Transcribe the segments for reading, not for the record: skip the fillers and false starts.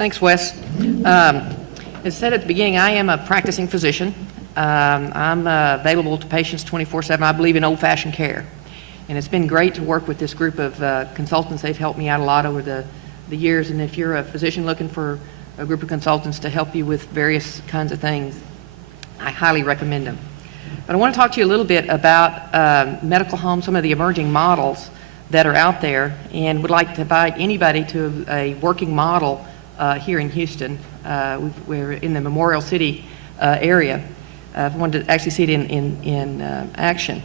Thanks, Wes. As said at the beginning, I am a practicing physician. I'm available to patients 24/7. I believe in old-fashioned care. And it's been great to work with this group of consultants. They've helped me out a lot over the years. And if you're a physician looking for a group of consultants to help you with various kinds of things, I highly recommend them. But I want to talk to you a little bit about medical homes, some of the emerging models that are out there, and would like to invite anybody to a working model here in Houston. We're in the Memorial City area. I wanted to actually see it in action.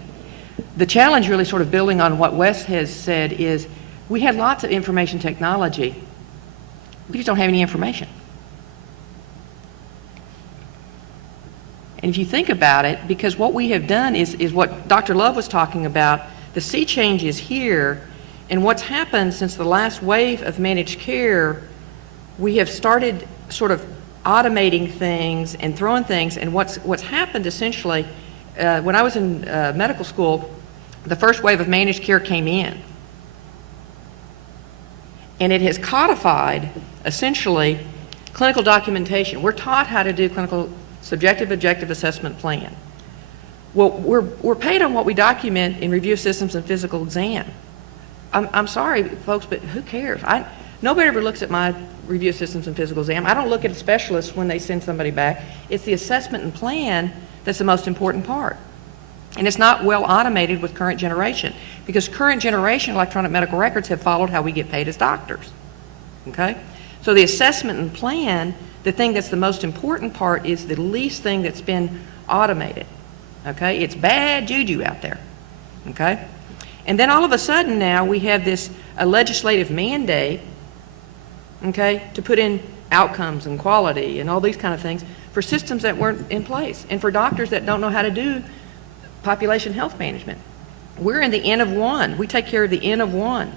The challenge, really sort of building on what Wes has said, is we had lots of information technology. We just don't have any information. And if you think about it, because what we have done is what Dr. Love was talking about, the sea change is here, and what's happened since the last wave of managed care, we have started sort of automating things and throwing things, and what's happened essentially, when I was in medical school, the first wave of managed care came in. And it has codified, essentially, clinical documentation. We're taught how to do clinical subjective objective assessment plan. Well, we're paid on what we document in review of systems and physical exam. I'm sorry, folks, but who cares? Nobody ever looks at my review of systems and physical exam. I don't look at a specialist when they send somebody back. It's the assessment and plan that's the most important part. And it's not well automated with current generation, because current generation electronic medical records have followed how we get paid as doctors. Okay? So the assessment and plan, the thing that's the most important part, is the least thing that's been automated. Okay? It's bad juju out there. Okay? And then all of a sudden now we have this legislative mandate, okay, to put in outcomes and quality and all these kind of things for systems that weren't in place, and for doctors that don't know how to do population health management. We're in the N of one. We take care of the N of one.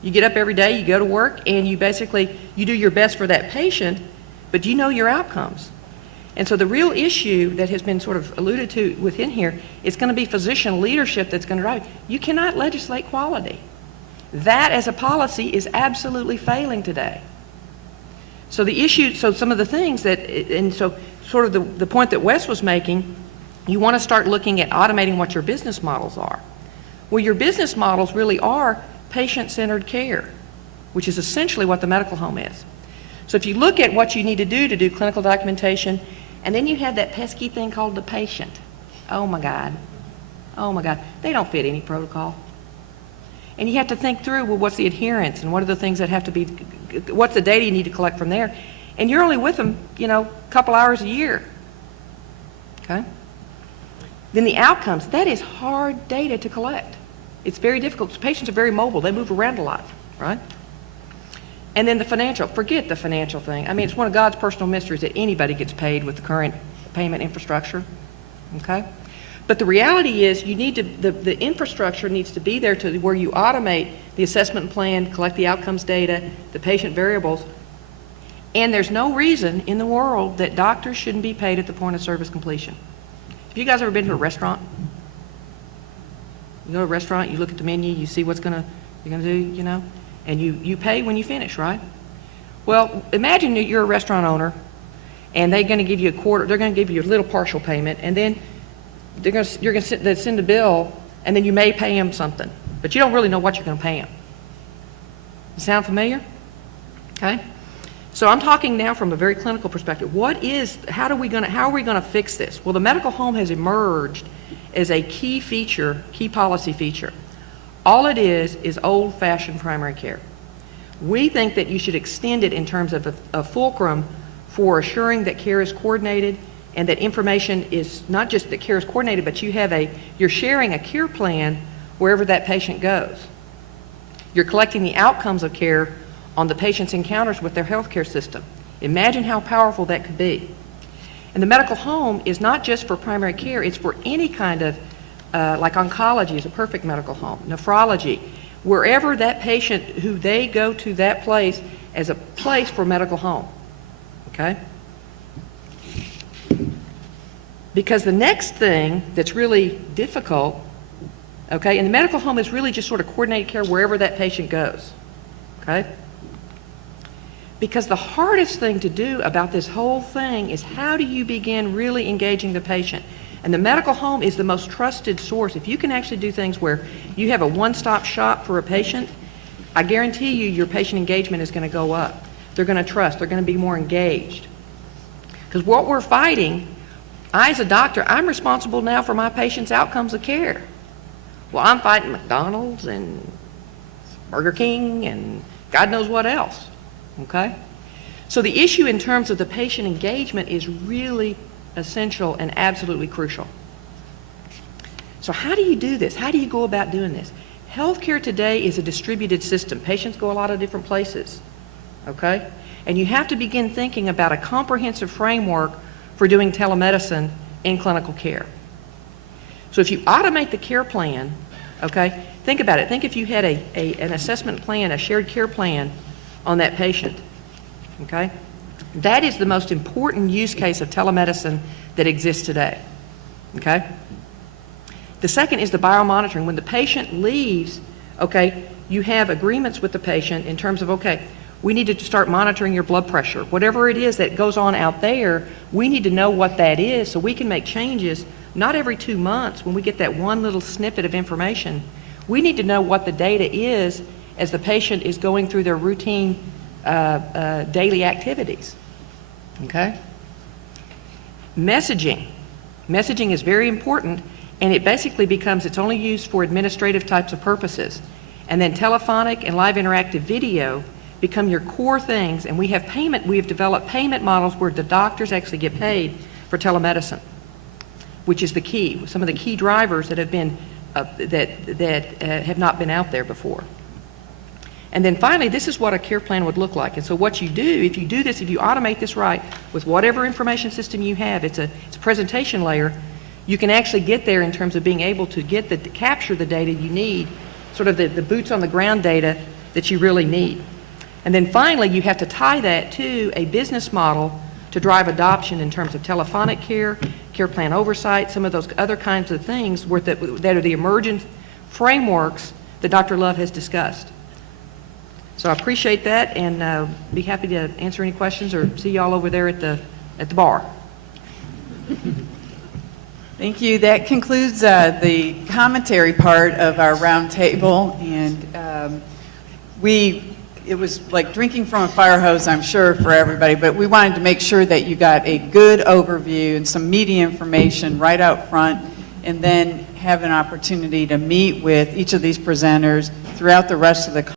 You get up every day, you go to work, and you do your best for that patient, but you know your outcomes. And so the real issue that has been sort of alluded to within here is going to be physician leadership that's going to drive. You cannot legislate quality. That as a policy is absolutely failing today. So the issue, so some of the things that, and so sort of the point that Wes was making, you want to start looking at automating what your business models are. Well, your business models really are patient-centered care, which is essentially what the medical home is. So if you look at what you need to do clinical documentation, and then you have that pesky thing called the patient. Oh my God. Oh my God. They don't fit any protocol. And you have to think through, well, what's the adherence, and what are the things that have to be, what's the data you need to collect from there? And you're only with them, a couple hours a year. Okay? Then the outcomes, that is hard data to collect. It's very difficult. Patients are very mobile. They move around a lot, right? And then the financial, forget the financial thing. I mean, it's one of God's personal mysteries that anybody gets paid with the current payment infrastructure, okay? But the reality is you need to, the infrastructure needs to be there to where you automate the assessment plan, collect the outcomes data, the patient variables, and there's no reason in the world that doctors shouldn't be paid at the point of service completion. Have you guys ever been to a restaurant? You go to a restaurant, you look at the menu, you see what you're gonna do, and you pay when you finish, right? Well, imagine that you're a restaurant owner, and they're gonna give you they're gonna give you a little partial payment, and then you're gonna send a bill, and then you may pay them something, but you don't really know what you're gonna pay them. Sound familiar? Okay. So I'm talking now from a very clinical perspective. How are we gonna fix this? Well, the medical home has emerged as a key policy feature. All it is old-fashioned primary care. We think that you should extend it in terms of a fulcrum for assuring that care is coordinated, and that information is not just that care is coordinated, but you're sharing a care plan wherever that patient goes. You're collecting the outcomes of care on the patient's encounters with their healthcare system. Imagine how powerful that could be. And the medical home is not just for primary care, it's for any kind of, like oncology is a perfect medical home, nephrology, wherever that patient, who they go to that place as a place for medical home, okay? Because the next thing that's really difficult, okay, and the medical home is really just sort of coordinated care wherever that patient goes, okay? Because the hardest thing to do about this whole thing is how do you begin really engaging the patient? And the medical home is the most trusted source. If you can actually do things where you have a one-stop shop for a patient, I guarantee you your patient engagement is going to go up. They're going to trust. They're going to be more engaged. Because what we're fighting, I as a doctor, I'm responsible now for my patient's outcomes of care. Well, I'm fighting McDonald's and Burger King and God knows what else. Okay? So the issue in terms of the patient engagement is really essential and absolutely crucial. So how do you do this? How do you go about doing this? Healthcare today is a distributed system. Patients go a lot of different places. Okay? And you have to begin thinking about a comprehensive framework for doing telemedicine in clinical care. So if you automate the care plan, okay, think about it. Think if you had an assessment plan, a shared care plan on that patient, okay? That is the most important use case of telemedicine that exists today, okay? The second is the biomonitoring. When the patient leaves, okay, you have agreements with the patient in terms of, okay, we need to start monitoring your blood pressure. Whatever it is that goes on out there, we need to know what that is so we can make changes, not every 2 months when we get that one little snippet of information. We need to know what the data is as the patient is going through their routine daily activities, okay? Messaging. Messaging is very important, and it basically becomes, it's only used for administrative types of purposes. And then telephonic and live interactive video become your core things, and we have developed payment models where the doctors actually get paid for telemedicine, which is the key, some of the key drivers that have been, have not been out there before. And then finally, this is what a care plan would look like. And so what you do, if you do this, if you automate this right, with whatever information system you have, it's a presentation layer, you can actually get there in terms of being able to capture the data you need, sort of the boots on the ground data that you really need. And then finally, you have to tie that to a business model to drive adoption in terms of telephonic care, care plan oversight, some of those other kinds of things that are the emergent frameworks that Dr. Love has discussed. So I appreciate that, and be happy to answer any questions or see y'all over there at the bar. Thank you. That concludes the commentary part of our roundtable, and it was like drinking from a fire hose, I'm sure, for everybody, but we wanted to make sure that you got a good overview and some meaty information right out front, and then have an opportunity to meet with each of these presenters throughout the rest of the